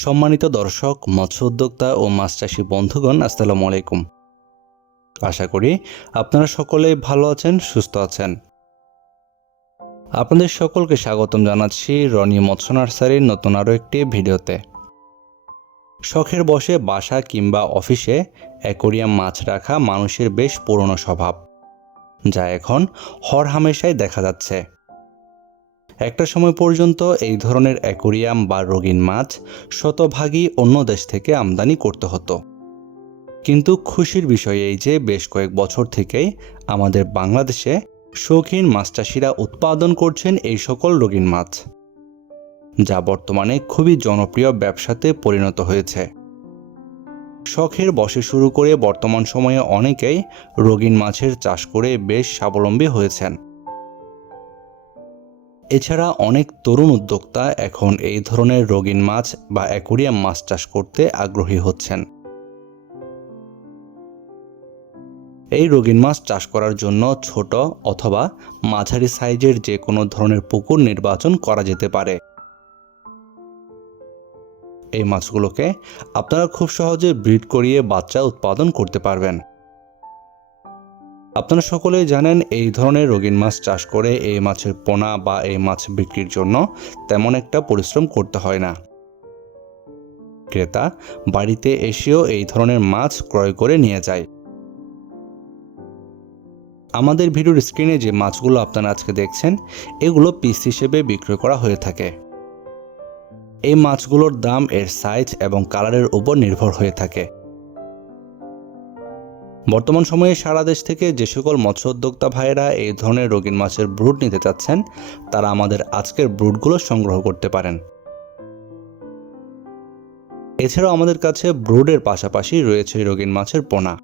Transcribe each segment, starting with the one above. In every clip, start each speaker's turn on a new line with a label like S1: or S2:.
S1: সম্মানিত দর্শক, মৎস্য উদ্যোক্তা ও মাছ চাষি বন্ধুগণ, আসসালামু আলাইকুম। আশা করি আপনারা সকলেই ভালো আছেন, সুস্থ আছেন। আপনাদের সকলকে স্বাগতম জানাচ্ছি রনি মৎস্য নার্সারির নতুন আরও একটি ভিডিওতে। শখের বসে বাসা কিংবা অফিসে অ্যাকোরিয়াম মাছ রাখা মানুষের বেশ পুরনো স্বভাব। যা এখন হরহামেশাই দেখা যাচ্ছে। একটা সময় পর্যন্ত এই ধরনের অ্যাকোরিয়াম বা রঙিন মাছ শতভাগই অন্য দেশ থেকে আমদানি করতে হতো। কিন্তু খুশির বিষয় এই যে, বেশ কয়েক বছর থেকেই আমাদের বাংলাদেশে শৌখিন মাছ চাষিরা উৎপাদন করছেন এই সকল রঙিন মাছ, যা বর্তমানে খুবই জনপ্রিয় ব্যবসাতে পরিণত হয়েছে। শখের বসে শুরু করে বর্তমান সময়ে অনেকেই রঙিন মাছের চাষ করে বেশ স্বাবলম্বী হয়েছেন। এছাড়া অনেক তরুণ উদ্যোক্তা এখন এই ধরনের রঙিন মাছ বা অ্যাকোরিয়াম মাছ চাষ করতে আগ্রহী হচ্ছেন। এই রঙিন মাছ চাষ করার জন্য ছোট অথবা মাঝারি সাইজের যে কোনো ধরনের পুকুর নির্বাচন করা যেতে পারে। এই মাছগুলোকে আপনারা খুব সহজে ব্রিড করিয়ে বাচ্চা উৎপাদন করতে পারবেন। আপনারা সকলেই জানেন এই ধরনের রঙিন মাছ চাষ করে এই মাছের পোনা বা এই মাছ বিক্রির জন্য তেমন একটা পরিশ্রম করতে হয় না। ক্রেতা বাড়িতে এসেও এই ধরনের মাছ ক্রয় করে নিয়ে যায়। আমাদের ভিডিওর স্ক্রিনে যে মাছগুলো আপনারা আজকে দেখছেন, এগুলো পিস হিসেবে বিক্রয় করা হয়ে থাকে। এই মাছগুলোর দাম, এর সাইজ এবং কালারের উপর নির্ভর হয়ে থাকে। বর্তমান সময়ে সারা দেশ থেকে যে সকল মৎস্য উদ্যোক্তা ভাইয়েরা এই ধরনের রঙিন মাছের ব্রুড নিতে চাচ্ছেন, তারা আমাদের আজকের ব্রুডগুলো সংগ্রহ করতে পারেন। এছাড়াও আমাদের কাছে ব্রুডের পাশাপাশি রয়েছে রঙিন মাছের পোনা।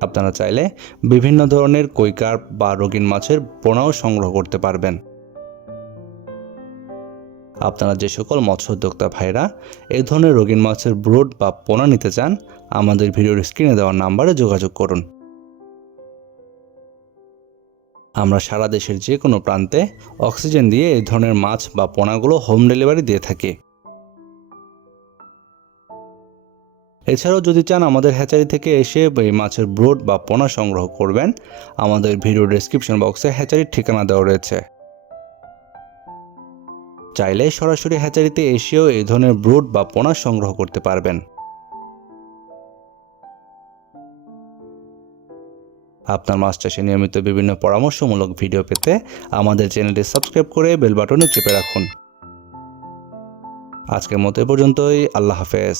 S1: আপনারা চাইলে বিভিন্ন ধরনের কৈকার বা রঙিন মাছের পোনাও সংগ্রহ করতে পারবেন। আপনারা যে সকল মৎস্য উদ্যোক্তা ভাইরা এই ধরনের রঙিন মাছের ব্রোড বা পোনা নিতে চান, আমাদের ভিডিওর স্ক্রিনে দেওয়া নাম্বারে যোগাযোগ করুন। আমরা সারা দেশের যে কোনো প্রান্তে অক্সিজেন দিয়ে এই ধরনের মাছ বা পোনাগুলো হোম ডেলিভারি দিয়ে থাকি। এছাড়াও যদি চান আমাদের হ্যাচারি থেকে এসে এই মাছের ব্রোড বা পোনা সংগ্রহ করবেন, আমাদের ভিডিও ডেসক্রিপশন বক্সে হ্যাচারির ঠিকানা দেওয়া রয়েছে। চাইলে সরাসরি হ্যাচারিতে এসেও এই ধরনের ব্রুড বা পোনা সংগ্রহ করতে পারবেন। আপনার মাছ চাষে নিয়মিত বিভিন্ন পরামর্শমূলক ভিডিও পেতে আমাদের চ্যানেলটি সাবস্ক্রাইব করে বেল বাটনে চেপে রাখুন। আজকের মতো এ পর্যন্তই। আল্লাহ হাফেজ।